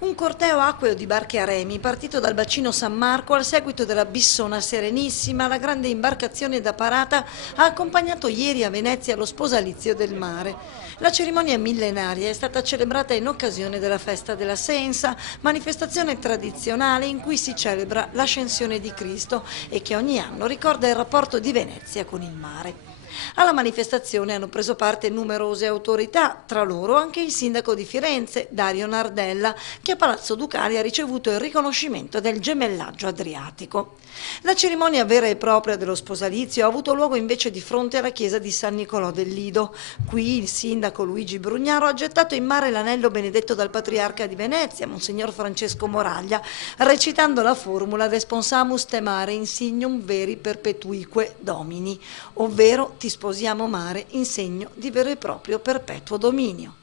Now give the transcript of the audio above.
Un corteo acqueo di barche a remi partito dal bacino San Marco al seguito della Bissona Serenissima, la grande imbarcazione da parata, ha accompagnato ieri a Venezia lo sposalizio del mare. La cerimonia millenaria è stata celebrata in occasione della festa della Sensa, manifestazione tradizionale in cui si celebra l'ascensione di Cristo e che ogni anno ricorda il rapporto di Venezia con il mare. Alla manifestazione hanno preso parte numerose autorità, tra loro anche il sindaco di Firenze, Dario Nardella, che a Palazzo Ducali ha ricevuto il riconoscimento del gemellaggio adriatico. La cerimonia vera e propria dello sposalizio ha avuto luogo invece di fronte alla chiesa di San Nicolò del Lido. Qui il sindaco Luigi Brugnaro ha gettato in mare l'anello benedetto dal patriarca di Venezia, Monsignor Francesco Moraglia, recitando la formula Responsamus te mare insignum veri perpetuique domini, ovvero ti sposiamo mare in segno di vero e proprio perpetuo dominio.